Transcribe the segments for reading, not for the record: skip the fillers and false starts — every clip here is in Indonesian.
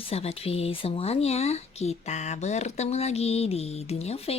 sahabat V semuanya, kita bertemu lagi di Dunia V.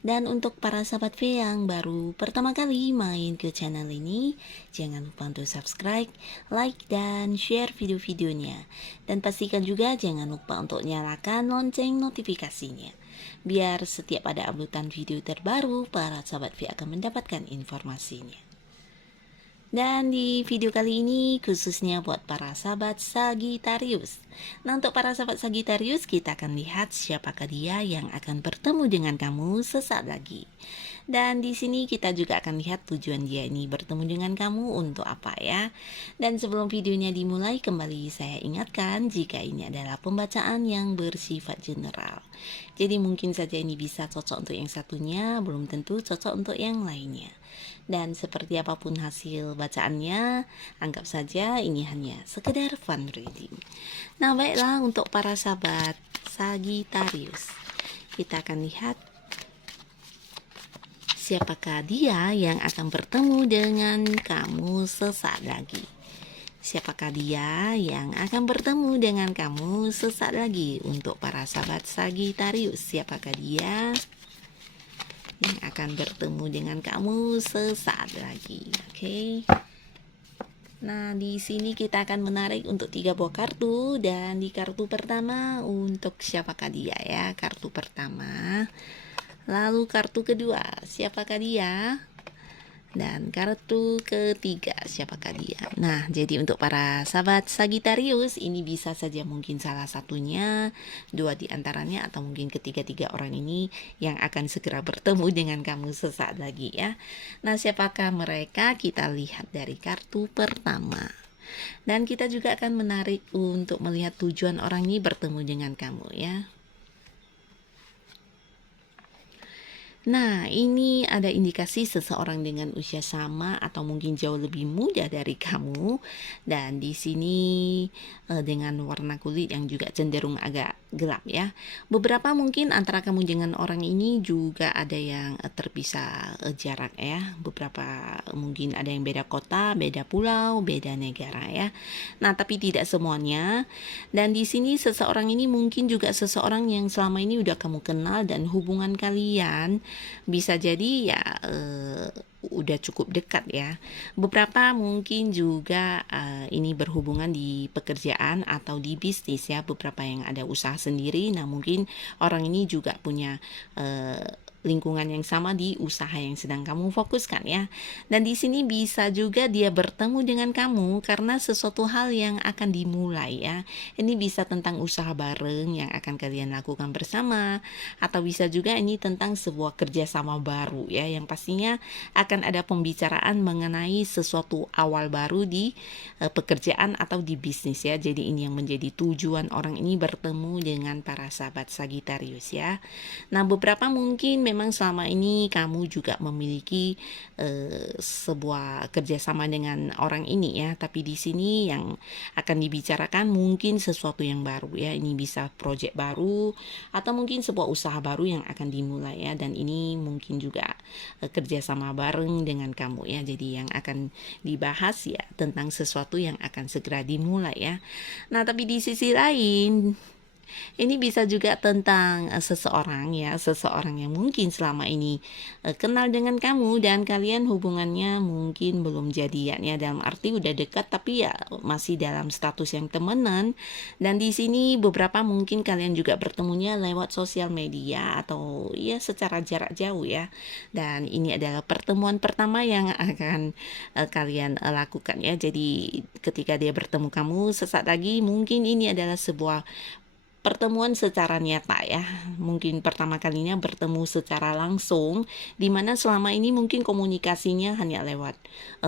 Dan untuk para sahabat V yang baru pertama kali main ke channel ini, jangan lupa untuk subscribe, like, dan share video-videonya. Dan pastikan juga jangan lupa untuk nyalakan lonceng notifikasinya, biar setiap ada uploadan video terbaru, para sahabat V akan mendapatkan informasinya. Dan di video kali ini khususnya buat para sahabat Sagittarius. Nah, untuk para sahabat Sagittarius, kita akan lihat siapakah dia yang akan bertemu dengan kamu sesaat lagi. Dan di sini kita juga akan lihat tujuan dia ini bertemu dengan kamu untuk apa ya. Dan sebelum videonya dimulai, kembali saya ingatkan jika ini adalah pembacaan yang bersifat general. Jadi mungkin saja ini bisa cocok untuk yang satunya, belum tentu cocok untuk yang lainnya. Dan seperti apapun hasil bacaannya, anggap saja ini hanya sekedar fun reading. Nah, baiklah, untuk para sahabat Sagittarius, kita akan lihat siapakah dia yang akan bertemu dengan kamu sesaat lagi. Siapakah dia yang akan bertemu dengan kamu sesaat lagi? Untuk para sahabat Sagittarius, siapakah dia yang akan bertemu dengan kamu sesaat lagi? Oke. Nah, di sini kita akan menarik untuk 3 buah kartu, dan di kartu pertama untuk siapakah dia ya, kartu pertama. Lalu kartu kedua, siapakah dia? Dan kartu ketiga, siapakah dia? Nah, jadi untuk para sahabat Sagittarius, ini bisa saja mungkin salah satunya, 2 di antaranya, atau mungkin ketiga-tiga orang ini yang akan segera bertemu dengan kamu sesaat lagi ya. Nah, siapakah mereka? Kita lihat dari kartu pertama. Dan kita juga akan menarik untuk melihat tujuan orang ini bertemu dengan kamu ya. Nah, ini ada indikasi seseorang dengan usia sama atau mungkin jauh lebih muda dari kamu. Dan di sini dengan warna kulit yang juga cenderung agak gelap ya. Beberapa mungkin antara kamu dengan orang ini juga ada yang terpisah jarak ya. Beberapa mungkin ada yang beda kota, beda pulau, beda negara ya. Nah, tapi tidak semuanya. Dan di sini seseorang ini mungkin juga seseorang yang selama ini udah kamu kenal, dan hubungan kalian bisa jadi ya udah cukup dekat ya. Beberapa mungkin juga ini berhubungan di pekerjaan atau di bisnis ya. Beberapa yang ada usaha sendiri. Nah, mungkin orang ini juga punya lingkungan yang sama di usaha yang sedang kamu fokuskan ya. Dan di sini bisa juga dia bertemu dengan kamu karena sesuatu hal yang akan dimulai ya. Ini bisa tentang usaha bareng yang akan kalian lakukan bersama, atau bisa juga ini tentang sebuah kerjasama baru ya, yang pastinya akan ada pembicaraan mengenai sesuatu awal baru di pekerjaan atau di bisnis ya. Jadi ini yang menjadi tujuan orang ini bertemu dengan para sahabat Sagittarius ya. Nah, beberapa mungkin memang selama ini kamu juga memiliki sebuah kerjasama dengan orang ini ya, tapi di sini yang akan dibicarakan mungkin sesuatu yang baru ya. Ini bisa proyek baru atau mungkin sebuah usaha baru yang akan dimulai ya, dan ini mungkin juga kerjasama bareng dengan kamu ya. Jadi yang akan dibahas ya tentang sesuatu yang akan segera dimulai ya. Nah, tapi di sisi lain ini bisa juga tentang seseorang ya, seseorang yang mungkin selama ini kenal dengan kamu dan kalian hubungannya mungkin belum jadian ya, dalam arti udah dekat tapi ya masih dalam status yang temenan. Dan di sini beberapa mungkin kalian juga bertemunya lewat sosial media atau ya secara jarak jauh ya. Dan ini adalah pertemuan pertama yang akan kalian lakukan ya. Jadi ketika dia bertemu kamu sesaat lagi, mungkin ini adalah sebuah pertemuan secara nyata ya. Mungkin pertama kalinya bertemu secara langsung, di mana selama ini mungkin komunikasinya hanya lewat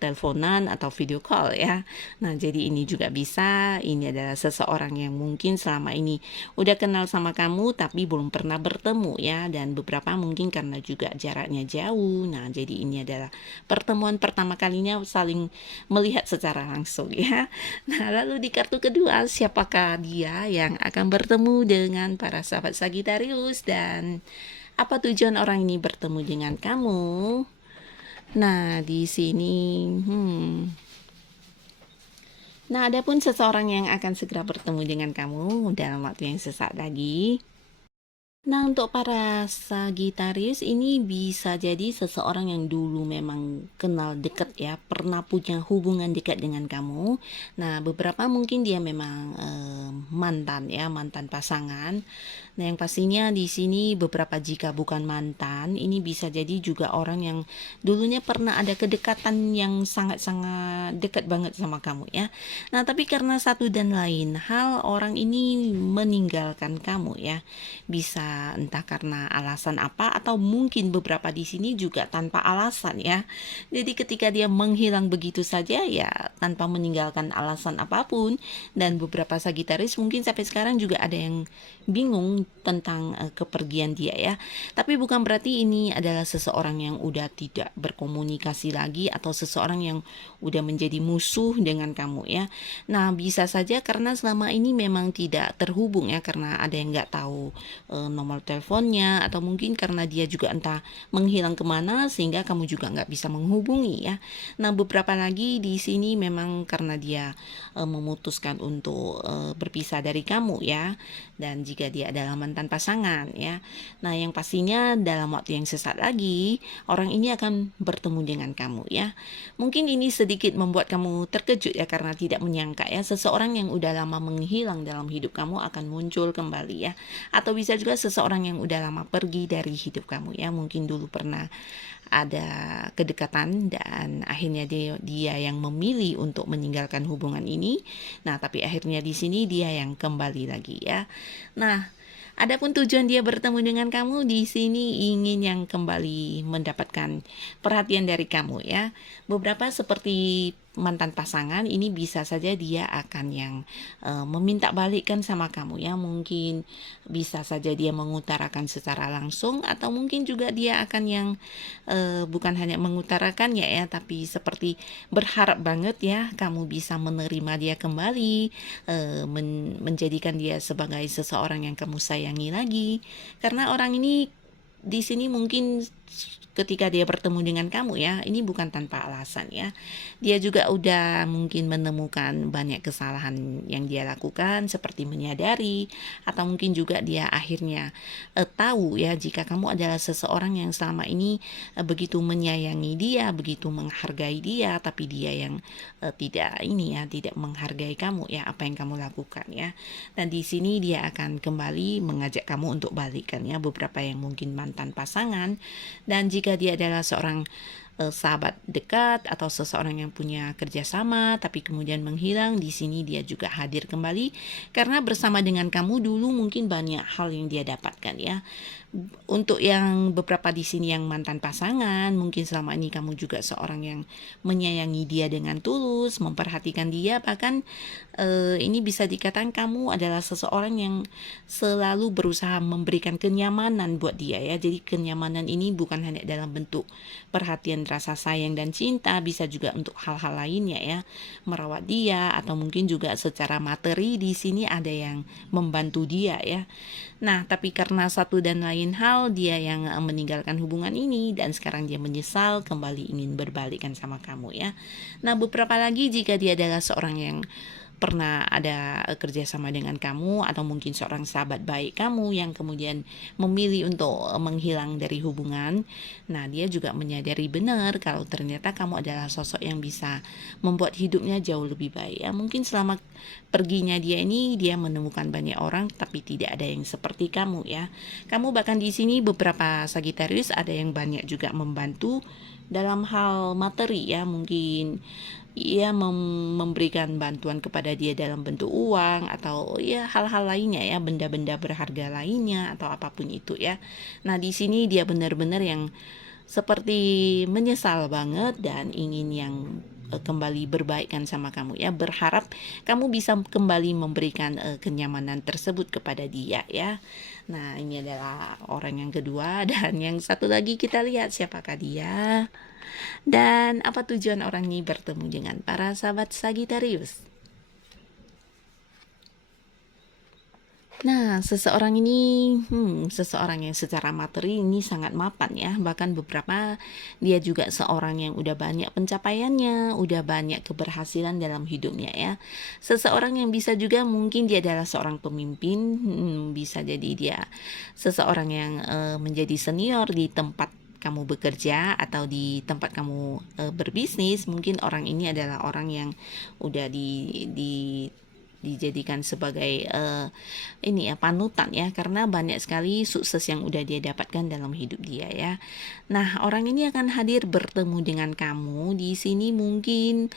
teleponan atau video call ya. Nah, jadi ini juga bisa, ini adalah seseorang yang mungkin selama ini udah kenal sama kamu tapi belum pernah bertemu ya, dan beberapa mungkin karena juga jaraknya jauh. Nah, jadi ini adalah pertemuan pertama kalinya saling melihat secara langsung ya. Nah, lalu di kartu kedua, siapakah dia yang akan bertemu dengan para sahabat Sagittarius, dan apa tujuan orang ini bertemu dengan kamu? Nah, di sini Nah, adapun seseorang yang akan segera bertemu dengan kamu dalam waktu yang sesaat lagi. Nah, untuk para Sagitarius ini bisa jadi seseorang yang dulu memang kenal dekat ya, pernah punya hubungan dekat dengan kamu. Nah, beberapa mungkin dia memang mantan ya, mantan pasangan. Nah, yang pastinya di sini beberapa jika bukan mantan, ini bisa jadi juga orang yang dulunya pernah ada kedekatan yang sangat-sangat dekat banget sama kamu ya. Nah, tapi karena satu dan lain hal orang ini meninggalkan kamu ya. Bisa entah karena alasan apa atau mungkin beberapa di sini juga tanpa alasan ya. Jadi ketika dia menghilang begitu saja ya tanpa meninggalkan alasan apapun, dan beberapa Sagitarius mungkin sampai sekarang juga ada yang bingung tentang kepergian dia ya. Tapi bukan berarti ini adalah seseorang yang udah tidak berkomunikasi lagi atau seseorang yang udah menjadi musuh dengan kamu ya. Nah, bisa saja karena selama ini memang tidak terhubung ya, karena ada yang nggak tahu nomor teleponnya, atau mungkin karena dia juga entah menghilang kemana sehingga kamu juga nggak bisa menghubungi ya. Nah, beberapa lagi di sini memang karena dia memutuskan untuk berpisah dari kamu ya, dan jika dia adalah mantan pasangan ya. Nah, yang pastinya dalam waktu yang sesaat lagi orang ini akan bertemu dengan kamu ya. Mungkin ini sedikit membuat kamu terkejut ya, karena tidak menyangka ya seseorang yang udah lama menghilang dalam hidup kamu akan muncul kembali ya. Atau bisa juga seseorang yang udah lama pergi dari hidup kamu ya. Mungkin dulu pernah ada kedekatan dan akhirnya dia yang memilih untuk meninggalkan hubungan ini. Nah, tapi akhirnya di sini dia yang kembali lagi ya. Nah, adapun tujuan dia bertemu dengan kamu di sini ingin yang kembali mendapatkan perhatian dari kamu ya. Beberapa seperti mantan pasangan ini bisa saja dia akan yang meminta balikkan sama kamu ya. Mungkin bisa saja dia mengutarakan secara langsung, atau mungkin juga dia akan yang bukan hanya mengutarakan ya, tapi seperti berharap banget ya kamu bisa menerima dia kembali, menjadikan dia sebagai seseorang yang kamu sayangi lagi. Karena orang ini di sini mungkin ketika dia bertemu dengan kamu ya, ini bukan tanpa alasan ya. Dia juga udah mungkin menemukan banyak kesalahan yang dia lakukan, seperti menyadari, atau mungkin juga dia akhirnya tahu ya jika kamu adalah seseorang yang selama ini begitu menyayangi dia, begitu menghargai dia, tapi dia yang tidak menghargai kamu ya, apa yang kamu lakukan ya. Dan di sini dia akan kembali mengajak kamu untuk balikan ya, beberapa yang mungkin mantan pasangan. Dan jika dia adalah seorang sahabat dekat atau seseorang yang punya kerjasama tapi kemudian menghilang, di sini dia juga hadir kembali karena bersama dengan kamu dulu mungkin banyak hal yang dia dapatkan ya. Untuk yang beberapa di sini yang mantan pasangan, mungkin selama ini kamu juga seorang yang menyayangi dia dengan tulus, memperhatikan dia, bahkan ini bisa dikatakan kamu adalah seseorang yang selalu berusaha memberikan kenyamanan buat dia ya. Jadi kenyamanan ini bukan hanya dalam bentuk perhatian, rasa sayang dan cinta, bisa juga untuk hal-hal lainnya ya, merawat dia, atau mungkin juga secara materi di sini ada yang membantu dia ya. Nah, tapi karena satu dan lain hal dia yang meninggalkan hubungan ini dan sekarang dia menyesal kembali ingin berbalikan sama kamu ya. Nah, beberapa lagi jika dia adalah seorang yang pernah ada kerjasama dengan kamu, atau mungkin seorang sahabat baik kamu yang kemudian memilih untuk menghilang dari hubungan. Nah, dia juga menyadari benar kalau ternyata kamu adalah sosok yang bisa membuat hidupnya jauh lebih baik ya. Mungkin selama perginya dia ini dia menemukan banyak orang tapi tidak ada yang seperti kamu ya. Kamu bahkan di sini beberapa Sagitarius ada yang banyak juga membantu dalam hal materi ya, mungkin ia memberikan bantuan kepada dia dalam bentuk uang atau ya hal-hal lainnya ya, benda-benda berharga lainnya atau apapun itu ya. Nah, di sini dia benar-benar yang seperti menyesal banget dan ingin yang kembali berbaikan sama kamu ya, berharap kamu bisa kembali memberikan kenyamanan tersebut kepada dia ya. Nah, ini adalah orang yang kedua. Dan yang satu lagi kita lihat siapakah dia dan apa tujuan orang ini bertemu dengan para sahabat Sagitarius. Nah, seseorang ini, seseorang yang secara materi ini sangat mapan ya, bahkan beberapa dia juga seorang yang udah banyak pencapaiannya, udah banyak keberhasilan dalam hidupnya ya. Seseorang yang bisa juga mungkin dia adalah seorang pemimpin, bisa jadi dia seseorang yang menjadi senior di tempat kamu bekerja atau di tempat kamu berbisnis. Mungkin orang ini adalah orang yang udah dijadikan sebagai ini ya panutan ya, karena banyak sekali sukses yang udah dia dapatkan dalam hidup dia ya. Nah, orang ini akan hadir bertemu dengan kamu di sini mungkin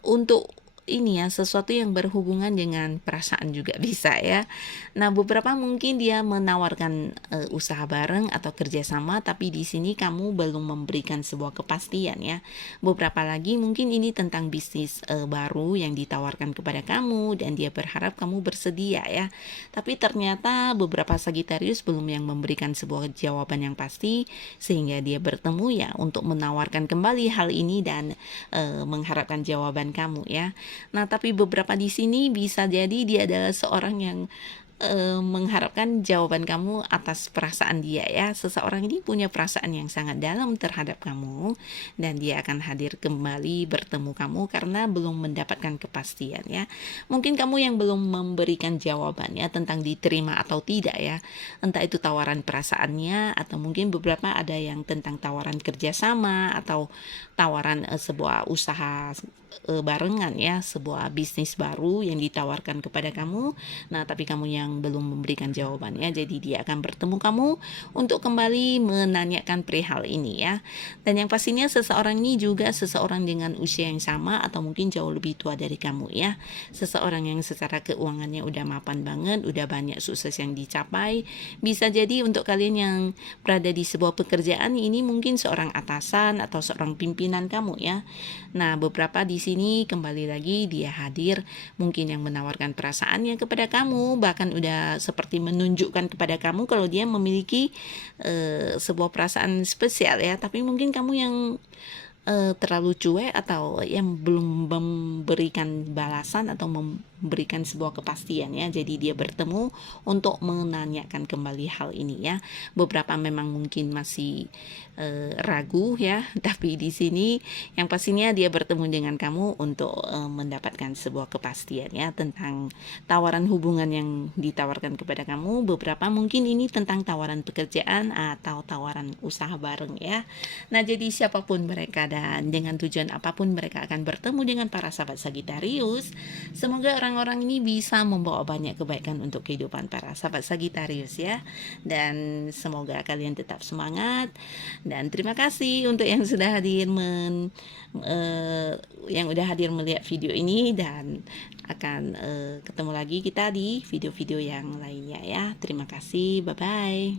untuk ini ya, sesuatu yang berhubungan dengan perasaan juga bisa ya. Nah, beberapa mungkin dia menawarkan usaha bareng atau kerjasama, tapi di sini kamu belum memberikan sebuah kepastian ya. Beberapa lagi mungkin ini tentang bisnis baru yang ditawarkan kepada kamu dan dia berharap kamu bersedia ya. Tapi ternyata beberapa Sagitarius belum yang memberikan sebuah jawaban yang pasti, sehingga dia bertemu ya untuk menawarkan kembali hal ini dan mengharapkan jawaban kamu ya. Nah, tapi beberapa di sini bisa jadi dia adalah seorang yang mengharapkan jawaban kamu atas perasaan dia ya. Seseorang ini punya perasaan yang sangat dalam terhadap kamu dan dia akan hadir kembali bertemu kamu karena belum mendapatkan kepastian ya. Mungkin kamu yang belum memberikan jawabannya tentang diterima atau tidak ya. Entah itu tawaran perasaannya atau mungkin beberapa ada yang tentang tawaran kerjasama atau tawaran sebuah usaha barengan ya, sebuah bisnis baru yang ditawarkan kepada kamu. Nah, tapi kamu yang belum memberikan jawabannya, jadi dia akan bertemu kamu untuk kembali menanyakan perihal ini ya. Dan yang pastinya seseorang ini juga seseorang dengan usia yang sama atau mungkin jauh lebih tua dari kamu ya. Seseorang yang secara keuangannya udah mapan banget, udah banyak sukses yang dicapai. Bisa jadi untuk kalian yang berada di sebuah pekerjaan ini mungkin seorang atasan atau seorang pimpinan kamu ya. Nah, beberapa di sini kembali lagi dia hadir mungkin yang menawarkan perasaannya kepada kamu, bahkan udah seperti menunjukkan kepada kamu kalau dia memiliki sebuah perasaan spesial ya, tapi mungkin kamu yang terlalu cuek atau yang belum memberikan balasan atau memberikan sebuah kepastian ya. Jadi dia bertemu untuk menanyakan kembali hal ini ya. Beberapa memang mungkin masih ragu ya, tapi di sini yang pastinya dia bertemu dengan kamu untuk mendapatkan sebuah kepastian ya tentang tawaran hubungan yang ditawarkan kepada kamu. Beberapa mungkin ini tentang tawaran pekerjaan atau tawaran usaha bareng ya. Nah, jadi siapapun mereka dan dengan tujuan apapun mereka akan bertemu dengan para sahabat Sagitarius. Semoga orang-orang ini bisa membawa banyak kebaikan untuk kehidupan para sahabat Sagitarius ya. Dan semoga kalian tetap semangat. Dan terima kasih untuk yang sudah hadir yang udah hadir melihat video ini, dan akan ketemu lagi kita di video-video yang lainnya ya. Terima kasih, bye-bye.